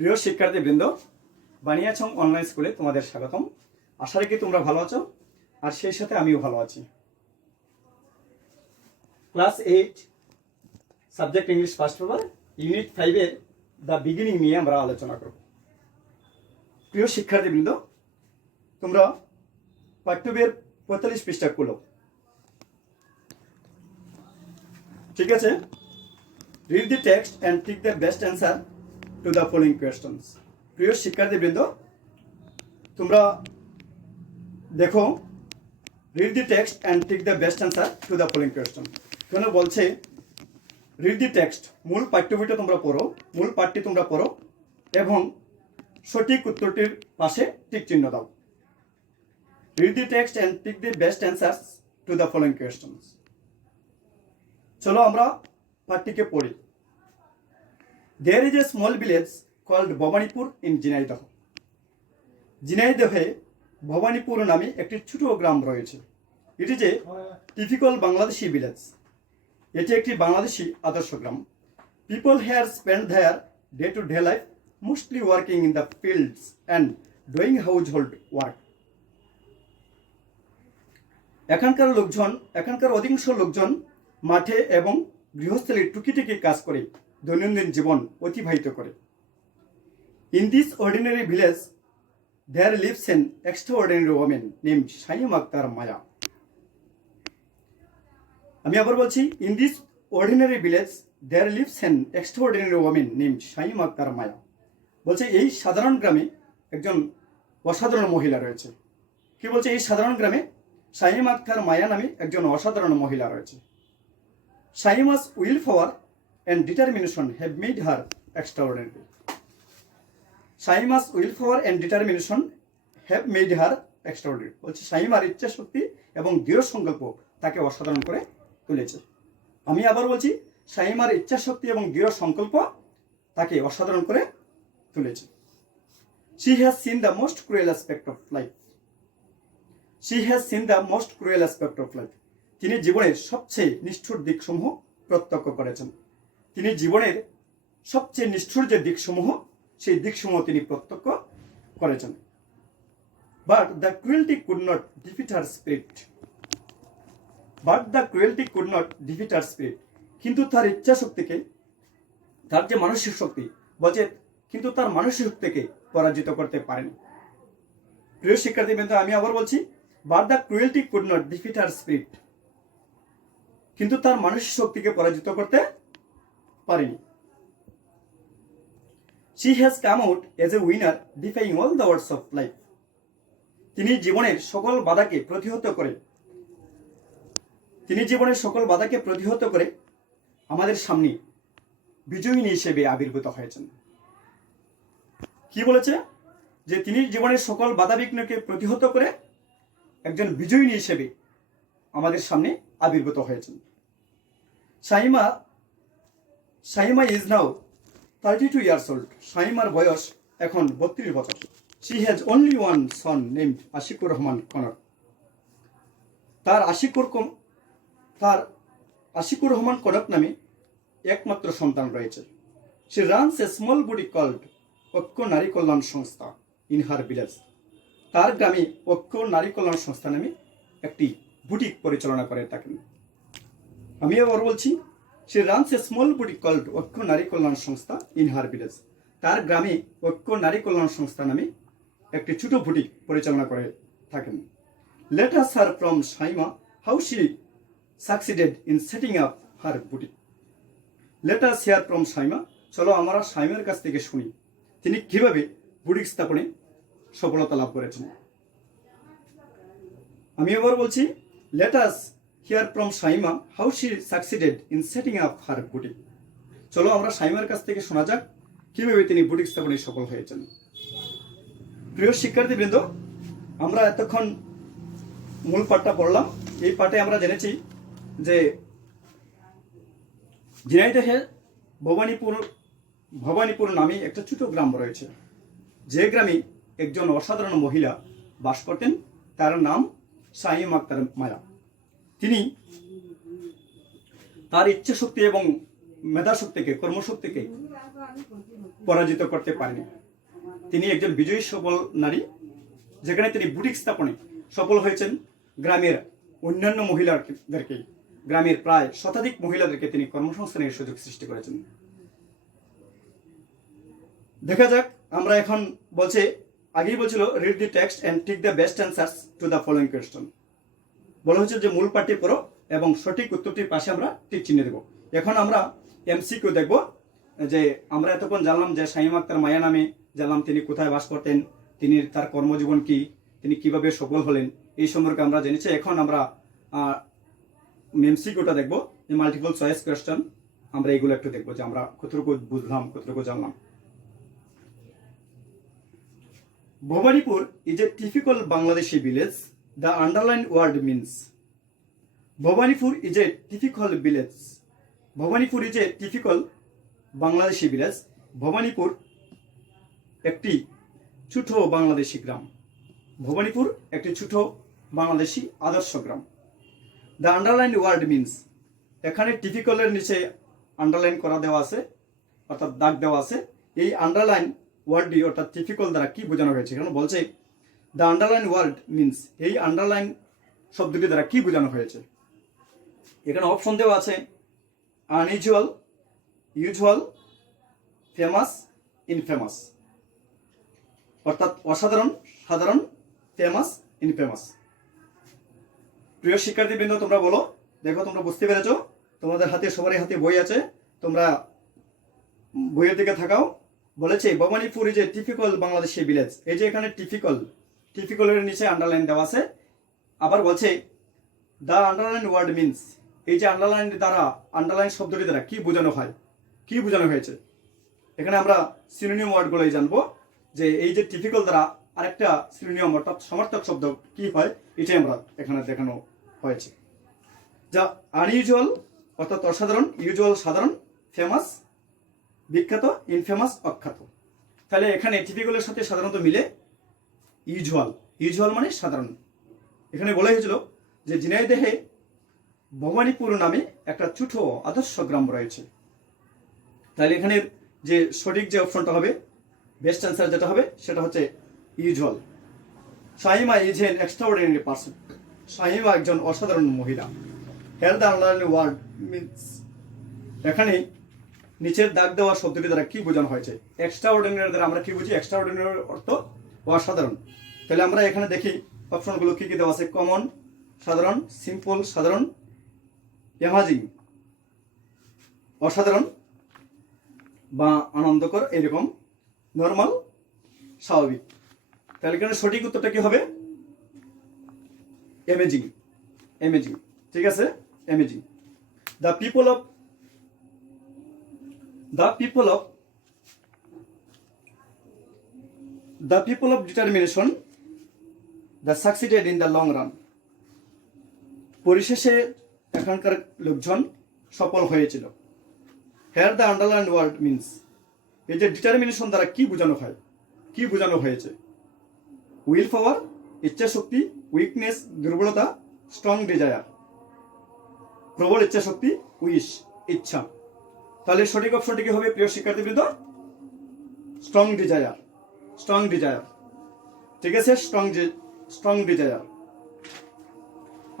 প্রিয় শিক্ষার্থীবৃন্দ, বানিয়াছং অনলাইন স্কুলে তোমাদের স্বাগতম। আশা রাখি তোমরা ভালো আছো, আর সেই সাথে আমিও ভালো আছি। Class 8 subject English first paper unit 5 এর দ্য বিগিনিং নিয়ে আমরা আলোচনা করব। প্রিয় শিক্ষার্থীবৃন্দ, তোমরা পাঠ্যবইয়ের 45 পৃষ্ঠা খুলো। ঠিক আছে? Read the text and tick the best answer to the following questions. প্রিয় শিক্ষার্থীবৃন্দ, তোমরা দেখো, read the text and tick the best answer to the following question. কেন বলছে রিড দি টেক্সট? মূল পাঠ্য বইটা তোমরা পড়ো, মূল পাঠটি তোমরা পড়ো এবং সঠিক উত্তরটির পাশে টিক চিহ্ন দাও। Read the text and tick the best answers to the following questions. চলো আমরা পাঠটিকে পড়ি। There is a small village called Bhavanipur in Jhinaidah. ঝিনাইদহে Bhabanipur নামে একটি ছোট গ্রাম রয়েছে। It is a typical Bangladeshi village. এটি একটি বাংলাদেশি আদর্শ গ্রাম। People here spend their day to day life mostly working in the fields and doing household work. এখানকার অধিকাংশ লোকজন মাঠে এবং গৃহস্থলীর টুকিটাকি কাজ করে দৈনন্দিন জীবন অতিবাহিত করে। In this ordinary village there lives an extraordinary women named Shaim Akter Maya. আমি আবার বলছি, in this ordinary village there lives an extraordinary women named Shaim Akter Maya. বলছে এই সাধারণ গ্রামে একজন অসাধারণ মহিলা রয়েছে। কি বলছে? এই সাধারণ গ্রামে শাইম আক্তার মায়া নামে একজন অসাধারণ মহিলা রয়েছে। Shaima's will power and determination have made her extraordinary. Shaima's willpower and determination have made her extraordinary. বলছে শাইমার ইচ্ছা শক্তি এবং দৃঢ় সংকল্প তাকে অসাধারণ করে তুলেছে। আমি আবার বলছি, শাইমার ইচ্ছা শক্তি এবং দৃঢ় সংকল্প তাকে অসাধারণ করে তুলেছে। She has seen the most cruel aspect of life. She has seen the most cruel aspect of life. তিনি জীবনের সবচেয়ে নিষ্ঠুর দিকসমূহ প্রত্যক্ষ করেছেন। তিনি জীবনের সবচেয়ে নিষ্ঠুর যে দিকসমূহ, সেই দিকসমূহ তিনি প্রত্যক্ষ করেছেন। But the cruelty could not defeat her spirit. কিন্তু তার ইচ্ছা শক্তিকে, তার যে মানসিক শক্তি, বলছে কিন্তু তার মানসিক শক্তিকে পরাজিত করতে পারেনি। প্রিয় শিক্ষার্থীবৃন্দ, আমি আবার বলছি, but the cruelty could not defeat her spirit. কিন্তু তার মানসিক শক্তিকে পরাজিত করতে পারেনি। She has come out as a winner defying all the odds of life. তিনি জীবনের সকল বাধাকে প্রতিহত করে আমাদের সামনে বিজয়িনী হিসেবে আবির্ভূত হয়েছেন। কি বলেছে? যে তিনি জীবনের সকল বাধা বিঘ্নকে প্রতিহত করে একজন বিজয়িনী হিসেবে আমাদের সামনে আবির্ভূত হয়েছেন। শাইমা ইজ নাও 32 years old. শাইমার বয়স এখন 32 বছর। She has only one son named Ashikur Rahman Kanak. তার আশিকুর রহমান কনক নামে একমাত্র সন্তান রয়েছে। She runs a small boutique called ঐক্য নারী কল্যাণ সংস্থা in her village. তার গ্রামে ঐক্য নারী কল্যাণ সংস্থা নামে একটি বুটিক পরিচালনা করে থাকেন। আমি আবার বলছি, She runs a small boutique called ঐক্য নারী কল্যাণ সংস্থা in her village. তার গ্রামে ঐক্য নারী কল্যাণ সংস্থা নামে একটি ছোট বুটিক পরিচালনা করে থাকেন। Let us hear from Shaima how she succeeded in setting up her boutique. Let us hear from Shaima. চলো আমরা শাইমার কাছ থেকে শুনি তিনি কিভাবে বুটিক স্থাপনে সফলতা লাভ করেছেন। আমি এবার বলছি, Let us hear from Shaima how she succeeded in setting up her boutique. চলো আমরা শাইমার কাছ থেকে শোনা যাক কিভাবে তিনি বুটিক স্থাপনে সফল হয়েছেন। প্রিয় শিক্ষার্থীবৃন্দ, আমরা এতক্ষণ মূল পাঠটা পড়লাম। এই পাঠে আমরা জেনেছি যে ঝিনাইদহে ভবানীপুর নামে একটা ছোট গ্রাম রয়েছে, যে গ্রামে একজন অসাধারণ মহিলা বাস করতেন। তার নাম শাইম আক্তার মায়া। তিনি তার ইচ্ছা শক্তি এবং মেধাশক্তিকে, কর্মশক্তিকে পরাজিত করতে পারেনি। তিনি একজন বিজয়ী সফল নারী, যেখানে তিনি বুটিক স্থাপনে সফল হয়েছেন। গ্রামের অন্যান্য মহিলাদেরকে, গ্রামের প্রায় শতাধিক মহিলাদেরকে তিনি কর্মসংস্থানের সুযোগ সৃষ্টি করেছেন। দেখা যাক, আমরা এখন বলছে, আগেই বলছিল read the text and tick the best answers to the following question. বলা হচ্ছে যে মূল পাঠটি পড়ো এবং সঠিক উত্তরটির পাশে আমরা টিক চিহ্ন দেব। এখন আমরা এমসিকিউ দেখব, যে আমরা এতক্ষণ জানলাম যে শামীমা আক্তার মায়া নামে জানলাম তিনি কোথায় বাস করতেন, তিনি তার কর্মজীবন কি, তিনি কিভাবে সফল হলেন, এই সম্পর্কে আমরা জেনেছি। এখন আমরা এমসিকিউটা দেখব, যে মাল্টিপল চয়েস কোয়েশ্চন, আমরা এগুলো একটু দেখবো যে আমরা কতটুকু বুঝলাম, কতটুকু জানলাম। Bhawanipur is a typical Bangladeshi village. The underlined word means. Bhawanipur is a typical village. Bhawanipur is a typical Bangladeshi village. Bhawanipur একটি ছোট বাংলাদেশি গ্রাম। ভবানীপুর একটি ছোট বাংলাদেশি আদর্শ গ্রাম। দ্য আন্ডারলাইন ওয়ার্ড মিনস, এখানে টিপিক্যালের নিচে আন্ডারলাইন করা দেওয়া আছে, অর্থাৎ দাগ দেওয়া আছে। এই আন্ডারলাইন ওয়ার্ডটি অর্থাৎ টিপিক্যাল দ্বারা কি বোঝানো হয়েছে, এখানে বলছে দ্য আন্ডারলাইন ওয়ার্ড মিনস, এই আন্ডারলাইন শব্দটি দ্বারা কি বোঝানো হয়েছে। এখানে অপশন দেওয়া আছে আনইউজুয়াল, ইউজুয়াল, ফেমাস, ইনফেমাস, অর্থাৎ অসাধারণ, সাধারণ, ফেমাস, ইনফেমাস। প্রিয় শিক্ষার্থীবৃন্দ, তোমরা বলো, দেখো তোমরা বুঝতে পেরেছো, তোমাদের হাতে সবারই হাতে বই আছে, তোমরা বইয়ের দিকে থাকাও। বলেছে Bhabanipur is a typical Bangladeshi village. এই যে এখানে টিপিক্যালের নিচে আন্ডারলাইন দেওয়া আছে। আবার বলছে দ্য আন্ডারলাইন ওয়ার্ড মিনস, এই যে আন্ডারলাইন দ্বারা, আন্ডারলাইন শব্দটি দ্বারা কি বোঝানো হয়, কি বোঝানো হয়েছে। এখানে আমরা সিনোনিম ওয়ার্ডগুলোই জানবো, যে এই যে টিপিক্যাল দ্বারা আরেকটা সিনোনিম অর্থাৎ সমার্থক শব্দ কি হয়, এটাই আমরা এখানে দেখানো হয়েছে। যা আনইউজুয়াল অর্থাৎ অসাধারণ, ইউজুয়াল সাধারণ, ফেমাস বিখ্যাত, ইনফেমাস অখ্যাত। তাহলে এখানে টিপিক্যালের সাথে সাধারণত মিলে ইউজুয়াল, ইউজুয়াল মানে সাধারণ। এখানে বলা হয়েছিল যে ঝিনাইদহে ভবানীপুর নামে একটা ছোট আদর্শ গ্রাম রয়েছে। তাহলে এখানে যে সঠিক যে অপশনটা হবে, বেস্ট অ্যান্সার যেটা হবে, সেটা হচ্ছে usual. Shamima is an extraordinary person. Shamima একজন অসাধারণ মহিলা। Here the underline word means, এখানে নিচের দাগ দেওয়া শব্দটি দ্বারা কি বোঝানো হয়েছে। এক্সট্রাঅর্ডিনারি দ্বারা আমরা কি বুঝি, এক্সট্রাঅর্ডিনারি অর্থ অসাধারণ। তাহলে আমরা এখানে দেখি অপশনগুলো কি কি দেওয়া আছে। কমন, সাধারণ, সিম্পল, সাধারণ, অ্যামাজিং, অসাধারণ বা আনন্দকর, এরকম, নর্মাল, স্বাভাবিক। তাহলে এখানে সঠিক উত্তরটা কি হবে, অ্যামেজিং, অ্যামেজিং। ঠিক আছে, amazing. The people of determination the succeeded in the long run. পরিশেষে এখানকার লোকজন সফল হয়েছিল। Here the underline word means, এই যে ডিটারমিনেশন দ্বারা কি বোঝানো হয়, কি বোঝানো হয়েছে। উইল পাওয়ার, ইচ্ছা শক্তি, উইকনেস, দুর্বলতা, স্ট্রং ডিজায়ার, প্রবল ইচ্ছা শক্তি, উইশ, ইচ্ছা। তাহলে সঠিক অপশনটি কি হবে প্রিয় শিক্ষার্থীবৃন্দ, স্ট্রং ডিজায়ার, স্ট্রং ডিজায়ার। ঠিক আছে, স্ট্রং ডিজায়ার।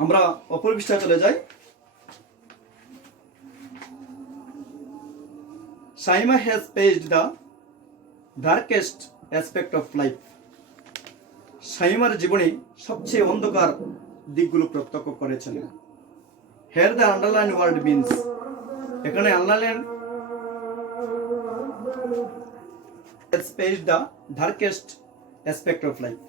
আমরা অপর পৃষ্ঠায় চলে যাই। Shamima has faced the darkest aspect of life. শামীমার জীবনে সবচেয়ে অন্ধকার দিকগুলো প্রত্যক্ষ করেছেন। Here the underlined word means, এখানে underline has faced the darkest aspect of life.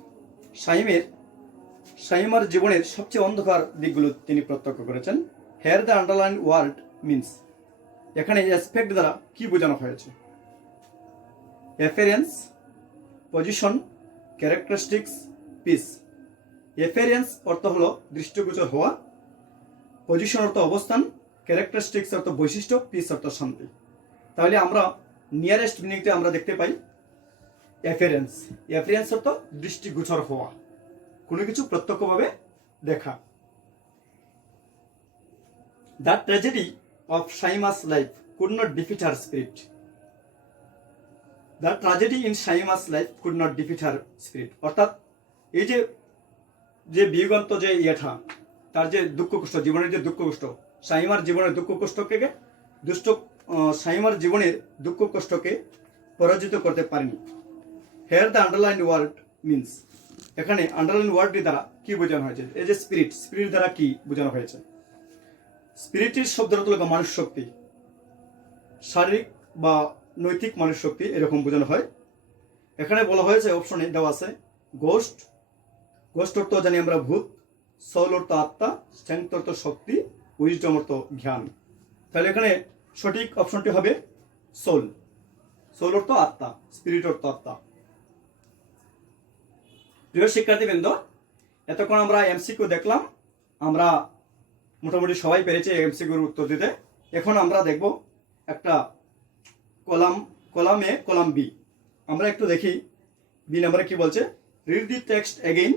শামীমার জীবনের সবচেয়ে অন্ধকার দিকগুলো তিনি প্রত্যক্ষ করেছেন। Here the underlined word means, এখানে অ্যাসপেক্ট দ্বারা কি বোঝানো হয়েছে। Appearance, position, characteristics, piece. Appearance অর্থ হলো দৃষ্টিগোচর হওয়া, পজিশন অর্থ অবস্থান, ক্যারেক্টারিস্টিক্স অর্থ বৈশিষ্ট্য, পিস অর্থ শান্তি। তাহলে আমরা নিয়ারেস্ট মিনিংটা আমরা দেখতে পাই অ্যাপিয়ারেন্স। অ্যাপিয়ারেন্স অর্থ দৃষ্টিগোচর হওয়া, কোনো কিছু প্রত্যক্ষভাবে দেখা। The tragedy of Shamima's life could not defeat her spirit. The tragedy in Shaima's life could not defeat her spirit. অর্থাৎ এই যে যে বিয়োগান্ত যে ইয়েটা, তার যে দুঃখ কষ্ট, জীবনের যে দুঃখ কষ্ট, শাইমার জীবনের দুঃখ কষ্টকে শাইমার জীবনের দুঃখ কষ্টকে পরাজিত করতে পারেনি। Here the underline word means, এখানে আন্ডারলাইন ওয়ার্ডটি দ্বারা কি বোঝানো হয়েছে? এই যে স্পিরিট, স্পিরিট দ্বারা কি বোঝানো হয়েছে? স্পিরিটের শব্দের অর্থ হলো মানুষ শক্তি, শারীরিক বা নৈতিক মানুষ শক্তি, এরকম বোঝানো হয়। এখানে বলা হয়েছে, অপশনে দেওয়া আছে গোস্ট, গোস্ট অর্থ জানি আমরা ভূত, সোল অর্থ আত্মা, স্ট্রেংথ অর্থ শক্তি, উইজডম অর্থ জ্ঞান। তাহলে এখানে সঠিক অপশনটি হবে সোল। সোল অর্থ আত্মা, স্পিরিট অর্থ আত্মা। প্রিয় শিক্ষার্থীবৃন্দ, এতক্ষণ আমরা এমসিকিউ দেখলাম, আমরা মোটামুটি সবাই পেরেছি এমসিকিউর উত্তর দিতে। এখন আমরা দেখব একটা কলাম বি। আমরা একটু দেখি বি নাম্বারে কি বলছে। রিড দি টেক্সট এগেইন,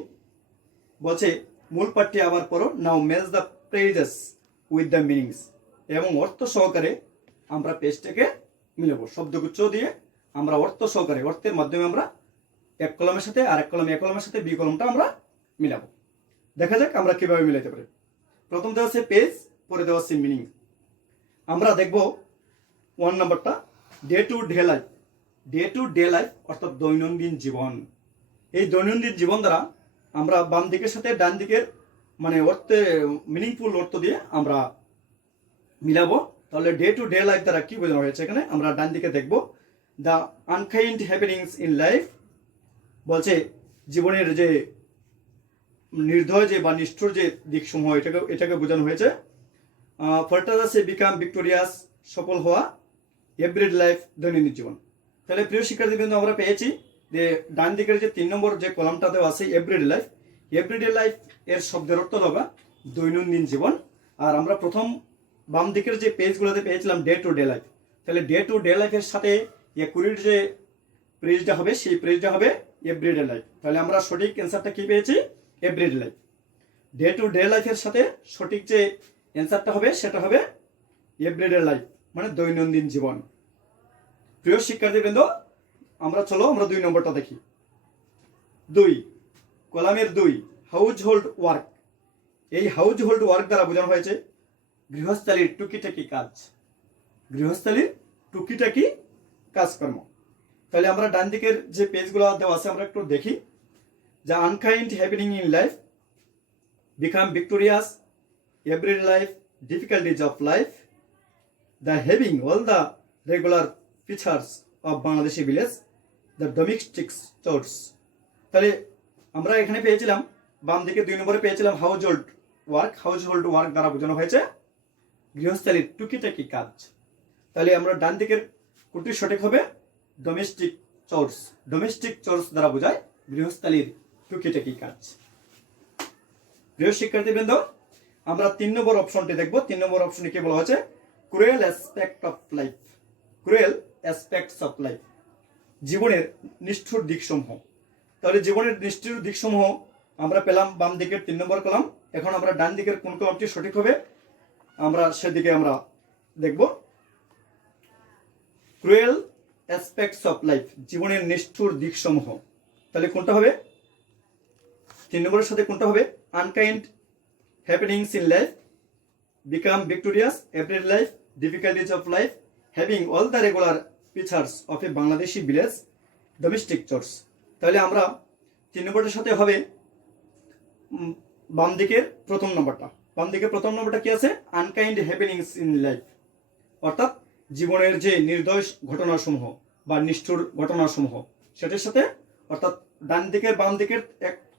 বলছে মূল পাঠটি আবার পড়ো। Now match the phrases with the meanings, এবং অর্থ সহকারে আমরা পেজটাকে মিলাবো। শব্দগুচ্ছ দিয়ে আমরা অর্থ সহকারে, অর্থের মাধ্যমে আমরা এক কলমের সাথে আর এক কলমের সাথে বি কলমটা আমরা মিলাবো। দেখা যাক আমরা কিভাবে মিলাইতে পারি। প্রথম দেওয়া আছে পেজ, পরে দেওয়া আছে মিনিং। আমরা দেখব 1 নম্বরটা, day to day life. Day to day life অর্থাৎ দৈনন্দিন জীবন। এই দৈনন্দিন জীবন দ্বারা আমরা বাম দিকের সাথে ডান দিকের মানে অর্থে মিনিংফুল অর্থ দিয়ে আমরা মিলাবো। তাহলে ডে টু ডে লাইফ দ্বারা কি বোঝানো হয়েছে? এখানে আমরা ডান দিকে দেখব the unkind happenings in life, বলছে জীবনের যে নির্দয় যে বা নিষ্ঠুর যে দিকসমূহ, এটাকে বোঝানো হয়েছে। ফলটা আছে বিকাম ভিক্টোরিয়াস, সফল হওয়া, এভরিডে লাইফ দৈনন্দিন জীবন। তাহলে প্রিয় শিক্ষার্থীবৃন্দ, আমরা পেয়েছি যে ডান দিকের যে 3 নম্বর যে কলামটা দেওয়া আছে এভরিডে লাইফ, এভরিডে লাইফ এর শব্দের অর্থ হবে দৈনন্দিন জীবন। আর আমরা প্রথম বাম দিকের যে পেজগুলোতে পেয়েছিলাম ডে টু ডে লাইফ। তাহলে ডে টু ডে লাইফের সাথে 20 যে পেজটা হবে সেই পেজটা হবে এভরিডে লাইফ। তাহলে আমরা সঠিক অ্যান্সারটা কি পেয়েছি? Everyday life. Day to day লাইফের সাথে সঠিক যে অ্যান্সারটা হবে সেটা হবে এভরিডে লাইফ, মানে দৈনন্দিন জীবন। প্রিয় শিক্ষার্থীবৃন্দ, আমরা 2 নম্বরটা দেখি। 2 কলামের 2 হাউজ হোল্ড ওয়ার্ক। এই হাউজ হোল্ড ওয়ার্ক দ্বারা বোঝানো হয়েছে গৃহস্থালীর টুকিটাকি কাজ, গৃহস্থালীর টুকিটাকি কাজকর্ম। তাহলে আমরা ডান দিকের যে পেজগুলো দেওয়া আছে আমরা একটু দেখি। The unkind happening in life, become victorious, everyday life, difficulties of life, the having all the regular features of Bangladeshi village, the domestic chores. তাহলে আমরা এখানে পেয়েছিলাম বাম দিকে 2 নম্বরে পেয়েছিলাম household work. Household work দ্বারা বোঝানো হয়েছে গৃহস্থালীর টুকিটাকি কাজ। তাহলে আমরা ডান দিকের কোনটি সঠিক হবে? Domestic chores. ডোমেস্টিক চোর্স দ্বারা বোঝায় গৃহস্থালীর টুকিটাকি কাজ। প্রিয় শিক্ষার্থীবৃন্দ, আমরা 3 নম্বর অপশনটি দেখব। 3 নম্বর অপশনে কি বলা হয়েছে? Cruel aspect of life. Cruel aspects of life, জীবনের নিষ্ঠুর দিকসমূহ। তাহলে জীবনের নিষ্ঠুর দিকসমূহ আমরা পেলাম বাম দিকের 3 নম্বর কলাম। এখন আমরা ডান দিকের কোন কলামটি সঠিক হবে আমরা সেদিকে আমরা দেখব। ক্রুয়েল অ্যাসপেক্টস অফ লাইফ, জীবনের নিষ্ঠুর দিকসমূহ। তাহলে কোনটা হবে? 3 নম্বরের সাথে কোনটা হবে? Unkind happenings in life, become victorious, everyday life, difficulties of life, having all the regular features of a Bangladeshi village, domestic chores. তাহলে আমরা 3 নম্বরের সাথে হবে বাম দিকের প্রথম নম্বরটা। বাম দিকের প্রথম নম্বরটা কি আছে? আনকাইন্ড হ্যাপেনিংস ইন লাইফ, অর্থাৎ জীবনের যে নির্দোষ ঘটনাসমূহ বা নিষ্ঠুর ঘটনাসমূহ সেটার সাথে, অর্থাৎ ডান দিকের বাম দিকের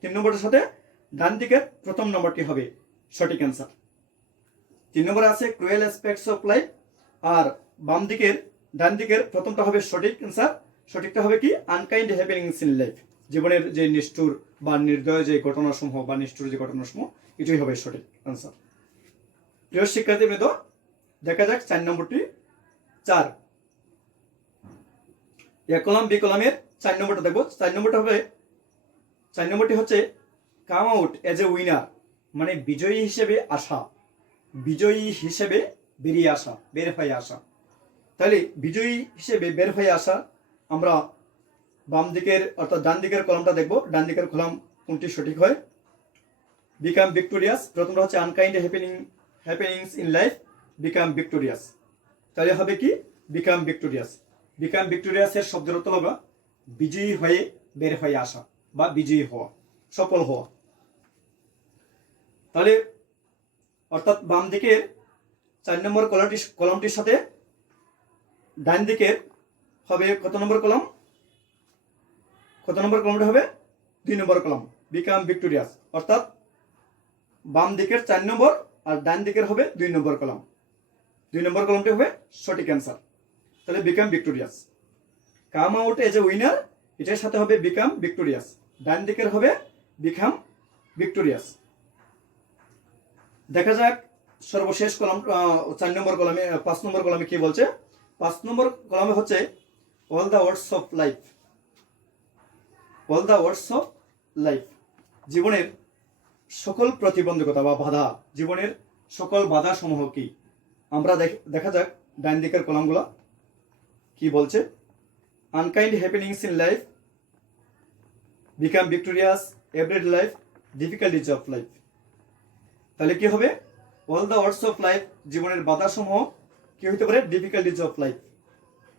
3 নম্বরের সাথে ডান দিকের প্রথম নম্বরটি হবে সঠিক অ্যান্সার। 3 নম্বরে আছে ক্রুয়েল অ্যাসপেক্টস অফ লাইফ, আর বাম দিকের ডান দিকের প্রথমটা হবে সঠিক অ্যান্সার। সঠিকটা হবে কি? আনকাইন্ড হ্যাপেনিংস ইন লাইফ, জীবনের যে নিষ্ঠুর বা নির্দয় যে ঘটনাসমূহ বা নিষ্ঠুর যে ঘটনাসমূহ, এটাই হবে সঠিক অ্যান্সার। প্রিয় শিক্ষার্থীবৃন্দ, দেখা যাক 4 নম্বরটি। 4 এ কলাম বি কলামের 4 নম্বরটা দেখবো। 4 নম্বরটি হচ্ছে come out as a winner, মানে বিজয়ী হিসেবে আসা, বিজয়ী হিসেবে বেরিয়ে আসা, বের হয়ে আসা। তাহলে বিজয়ী হিসেবে বের হয়ে আসা আমরা বাম দিকের অর্থাৎ ডান দিকের কলমটা দেখব। ডান দিকের কলম কোনটি সঠিক হয়? বিকাম ভিক্টোরিয়াস, প্রথমটা হচ্ছে unkind happenings in life become victorious. তাহলে হবে কি? Become victorious. বিকাম ভিক্টোরিয়াসের শব্দের অর্থ হলো বিজয়ী হয়ে বের হয়ে আসা বা বিজয়ী হওয়া, সফল হওয়া। তাহলে অর্থাৎ বাম দিকের 4 নম্বর কলমটির সাথে ডান দিকের হবে কত নম্বর কলম? কত নম্বর কলমটা হবে? 2 নম্বর কলম, বিকাম ভিক্টোরিয়াস। অর্থাৎ বাম দিকের 4 নম্বর আর ডান দিকের হবে 2 নম্বর কলম। 2 নম্বর কলমটি হবে সঠিক অ্যান্সার। তাহলে become victorious. Come out as a winner, এটার সাথে হবে বিকাম ভিক্টোরিয়াস, ডান দিকের হবে বিকাম ভিক্টোরিয়াস। দেখা যাক সর্বশেষ কলম 4 নম্বর কলমে 5 নম্বর কলমে কি বলছে। 5 নম্বর কলমে হচ্ছে all the words of life. All the words of life, জীবনের সকল প্রতিবন্ধকতা বা বাধা, জীবনের সকল বাধা সমূহ কি? আমরা দেখা যাক ডান দিকের কলমগুলো কি বলছে। Unkind happenings in life become victorious, everyday life, difficulties of life. তাহলে কি হবে? All the words of life, জীবনের বাধা সমূহ কি হইতে পারে? ডিফিকাল্টিজ অফ লাইফ,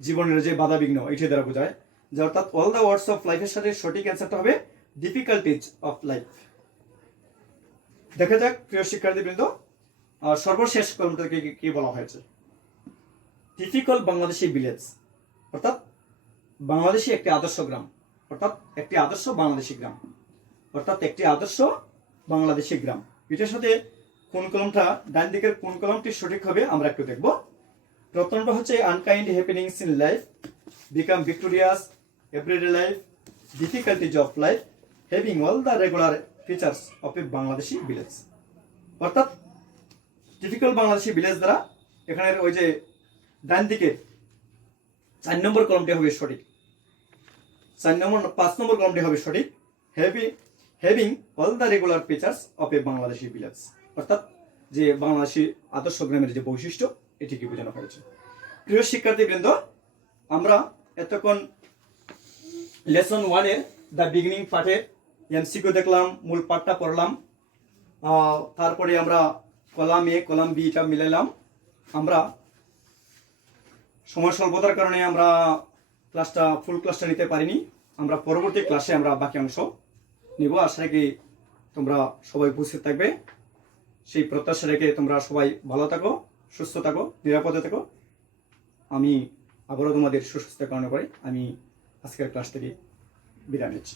জীবনের যে বাধা বিঘ্ন, এটি দ্বারা বোঝায়। যে অর্থাৎ অল দ্য ওয়ার্ডস অফ লাইফের সাথে সঠিক অ্যান্সারটা হবে ডিফিকাল্টিজ অফ লাইফ। দেখা যাক প্রিয় শিক্ষার্থীবৃন্দ সর্বশেষ কলমটাকে কি বলা হয়েছে। টিপিক্যাল বাংলাদেশি ভিলেজ, অর্থাৎ বাংলাদেশি একটি আদর্শ গ্রাম, অর্থাৎ একটি আদর্শ বাংলাদেশি গ্রাম, অর্থাৎ একটি আদর্শ বাংলাদেশি গ্রাম। এটার সাথে কোন কলমটা, ডান দিকের কোন কলমটি সঠিক হবে আমরা একটু দেখব। প্রথমটা হচ্ছে unkind happenings in life become victorious, everyday life, difficulties of life, having all the regular features of a Bangladeshi village. অর্থাৎ টিপিক্যাল বাংলাদেশি ভিলেজ দ্বারা এখানের ওই যে ডান দিকে 4 নম্বর কলমটি হবে সঠিক, 5 নম্বর কলমটি হবে সঠিক। Having all the regular features of a Bangladeshi village, অর্থাৎ যে বাংলাদেশি আদর্শ গ্রামের যে বৈশিষ্ট্য এটিকে বোঝানো হয়েছে। প্রিয় শিক্ষার্থীবৃন্দ, আমরা এতক্ষণ লেসন 1-এর দ্য বিগিনিং পার্টের এমসিকিউ দেখলাম, মূল পাঠটা পড়লাম, তারপরে আমরা কলাম এ কলাম বি এটা মিলাইলাম। আমরা সময় স্বল্পতার কারণে আমরা ফুল ক্লাসটা নিতে পারিনি। আমরা পরবর্তী ক্লাসে আমরা বাকি অংশ নিব। আশা রাখি তোমরা সবাই উপস্থিত থাকবে, সেই প্রত্যাশা রেখে তোমরা সবাই ভালো থাকো, সুস্থ থাকো, নিরাপদে থাকো। আমি আবারও তোমাদের সুস্বাস্থ্য কামনা করে আমি আজকের ক্লাস থেকে বিদায় নিচ্ছি।